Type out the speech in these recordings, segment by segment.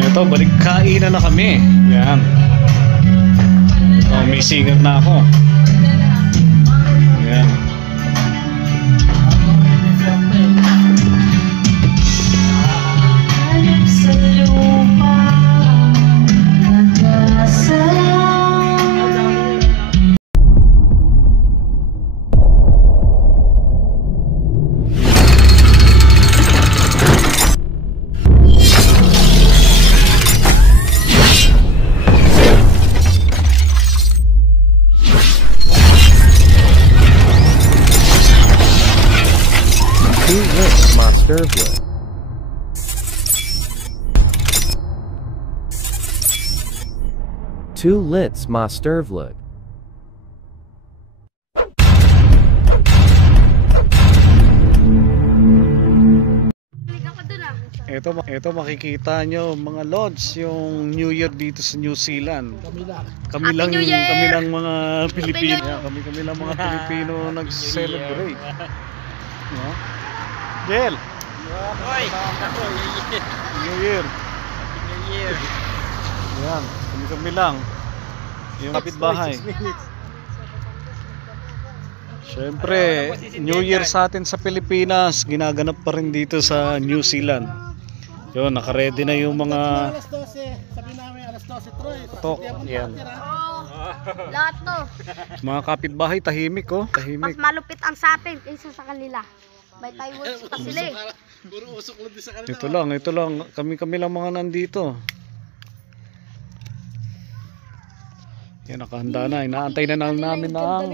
Ito, balik kainan na kami. Yan. Oh, may singer na ako. Yan. Two lits ma stervlug. Ito makikita nyo mga lods, yung New Year dito sa New Zealand. Kami lang mga Pilipino. Kami lang mga Pilipino nag-celebrate. No? Jel. New Year. New Year. Yan, kami lang. Yung kapitbahay. Siyempre, New Year sa atin sa Pilipinas, ginaganap pa rin dito sa New Zealand. Yun, naka-ready na yung mga alas 12, sabi namin alas 12, Troy. tok. Yan. Lahat to. Mga kapitbahay, tahimik oh. Mas Tahimik. malupit ang sa atin kaysa sa kanila. May Taiwan pa sila eh. Puro usok lang din sa kanila. Ito lang. Kami lang mga nandito. Yan, nakahanda na. Inaantay na namin ang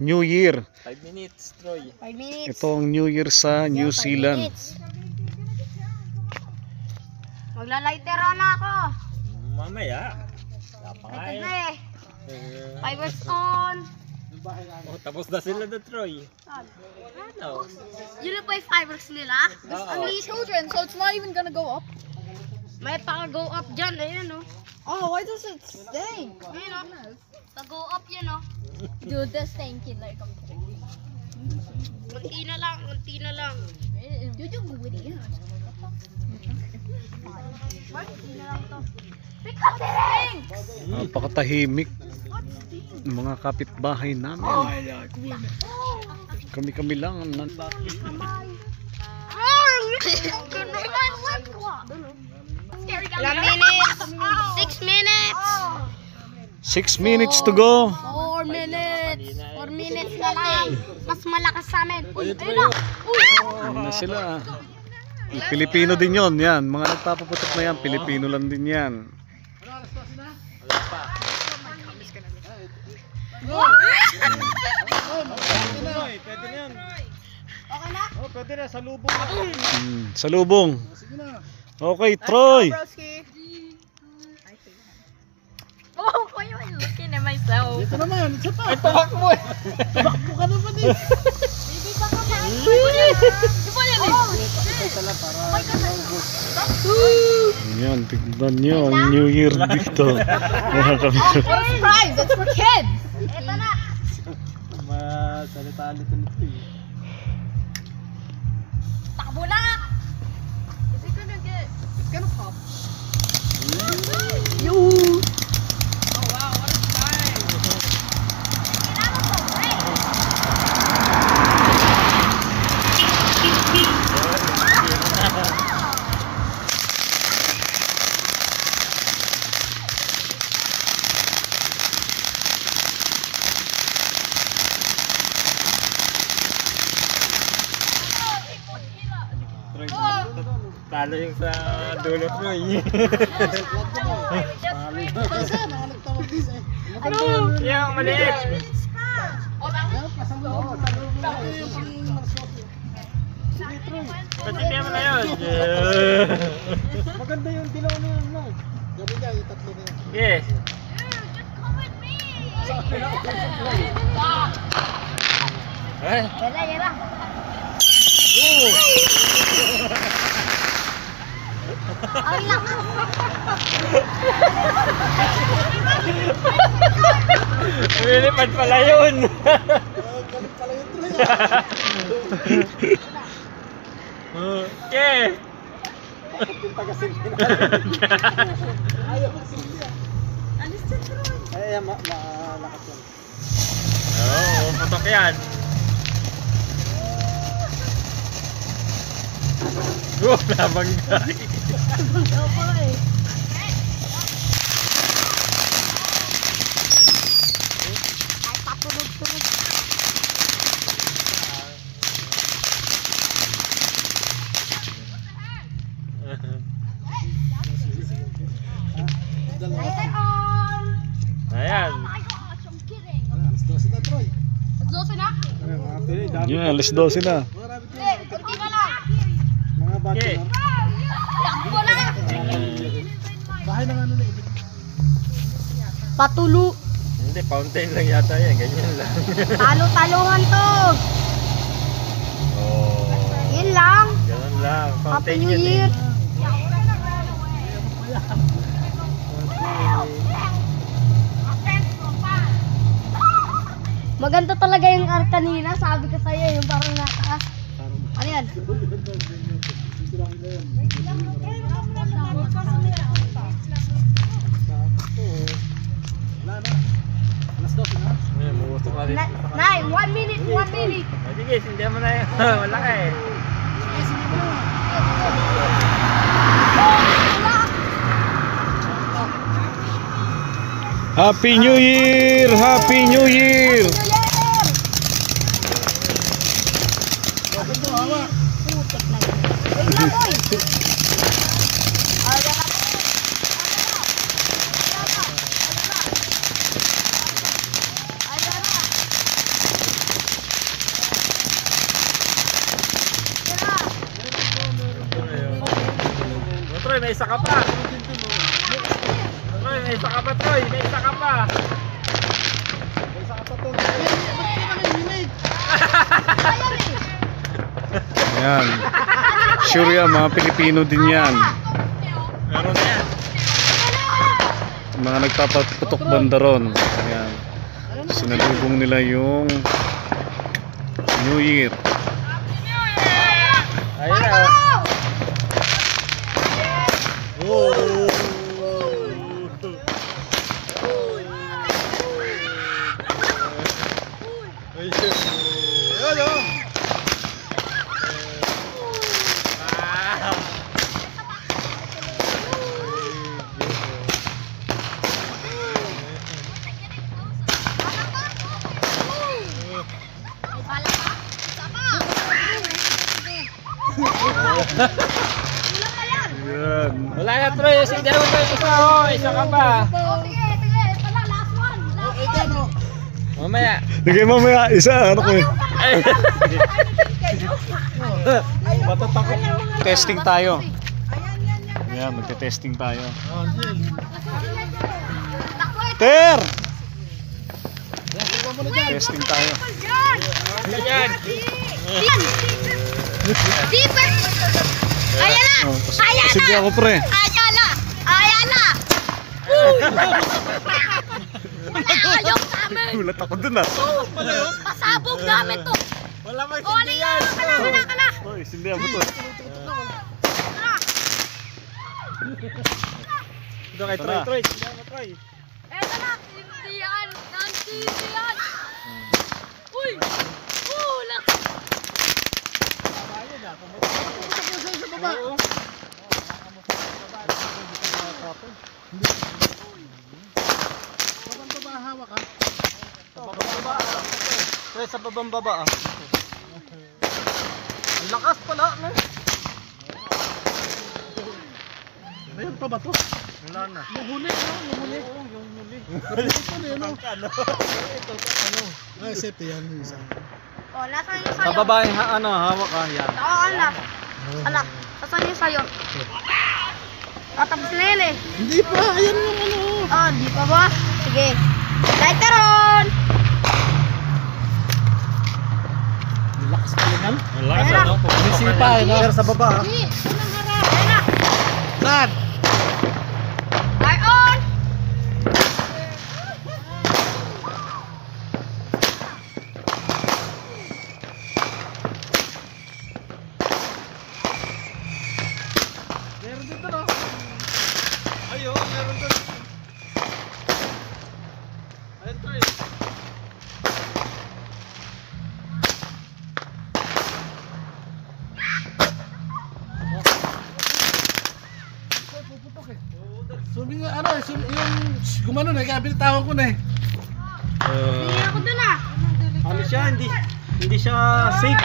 New Year. 5 minutes, Troy. 5 minutes. Ito ang New Year sa New Zealand. Magla-lightero na ako. Mamaya. Lighted na eh. Fibers on. Oh, tapos na sila na, Troy. Ano? Yun na pa yung fibers nila. Only children, so it's not even gonna go up. May pa-go up dyan, ayun oh. Oh, why does it stink? Ayun oh. Pa-go up yun oh. Dude, this stinking like I'm Kunti na lang. Dude, yung gawin yan. Kunti na lang to. Because it stinks! Napakatahimik. Mga kapitbahay namin. Kami lang. Ilang minutes? 6 minutes. 6 minutes to go. 4 minutes. 4 minutes na lang. Mas malakas sa amin. Uy, ayun na. Ano na sila? Pilipino din yon, yan. Mga nagpapaputok na yan, Pilipino lang din yan. Pwede na yan. Okay na? Oh, pwede na, sa lubong. Sa lubong. Okay, Troy. Oh, why am I looking at myself? Ito naman, isa pa. Ay, tawak mo eh. Bakbo ka naman eh. Baby pa ka ba? Yan, tignan nyo ang New Year dito. Mga kami. What a surprise! It's for kids! Ito na. Masalita-alito nito eh. Takbo na. Is it gonna get... It's gonna pop. Oh wow, what a surprise! Kailangan ko, wait. Talo yung sa dulo, Troy. Kasi, nakaligtawag din eh. Ano? Yung maliit. Pasindihan mo na yun. Maganda yung dilaw na yun, no? Gabi ka, yung tatlo na yun. Yes. Eh? Yala. Ay lang. Lumilipad pala yun. Galing pala yung Troy. Okay. Yung taga-silbi na. Ayaw magsilbi ah. Ay, malakas yan. Oo, putok yan. Nabanggay. Ay, patunod-tunod. Dalawa. Lighter on! Ayan. Oh my gosh, I'm kidding. Alas 12 na, Troy. Doso na? Ano, mga pili, dami. Yeah, alas 12 na. Mga rabbit yun. Eh, kunti na lang. Mga bati Okay. na. Takbo na! Bahay ng ano na ibig. Patulo. Hindi, fountain lang yata yan. Ganyan lang. Talo-taluhan to. Oh. Yun lang. Ganun lang. Happy Fountain New yun Year. eh. Maganda talaga yung art kanina. Sabi ko sa'yo, yung parang nataas. Ano yan? Wala na. Alas 12 na. Ayan, mauusok na rin. Nay, 1 minute, 1 minute. Oh, sige, hindi mo na yun. Wala ka eh. Happy New Year! Happy New Year! Oh, Troy, may isa ka pa. Troy, may isa ka pa, Troy. May isa ka pa. Isa ka pa to. Ba't ka na himig? Ayan. Sure yan, mga Pilipino din yan. Meron na yan. Mga nagpapaputok banda ron. Ayan. Sinalubong nila yung New Year. Ayun na. Oh. Ayun oh. Ayan. Wala na, Troy. Sige, dalawa pa yung isa. Oh, isa ka pa. Sige, sige. Ito lang, last one. Last Eh, dyan o. Mamaya. Sige mamaya, isa. Ano ko eh. Ay. Matatakot. Testing tayo. Ayan, magte-testing tayo. Ter! Testing tayo. Ganyan. Deeper! Ayan na! Oh, Ayan na! sige ako pre. Ayan na! Ayan na! Wala kayong namin! Gulat ako dun ah. Pasabog namin to! Wala may O, ano yan? Kala! Uy, sindihan mo to. Ito kay Troy, Tara. Troy. Sige mo, Troy. Eto na! Tindihan! Nantindihan! Uy! Ulang! Oo. Babang baba, hawak ha. Troy, sa babang baba ah. Ang lakas pala, no? Ayun pa ba to? Wala na. Yung huli, no? Yung huli. Oo, yung huli. Ito na yun, no? Ay, safety yan. Yung isa. O, nasan yung Sa sayo? babae, hawak ah. Yan. Oo, anak. Anak, nasan yung sayo? Tatapos na yun eh. Hindi pa, ayan yung ano. Oh, di pa ba? Sige. Lighter on! Relax ka lang. Ang lakas Ayan na. ano? Bisipa, no? Pero sa baba, ha? Sige, unang harap. Ayan na. Saan? Light on! Ayun, meron doon. Ayun, Troy. Sumi nga, ano, yung gumano na, kaya binitawan ko na eh. Hindi ako dun ah. Ano siya, hindi siya safe.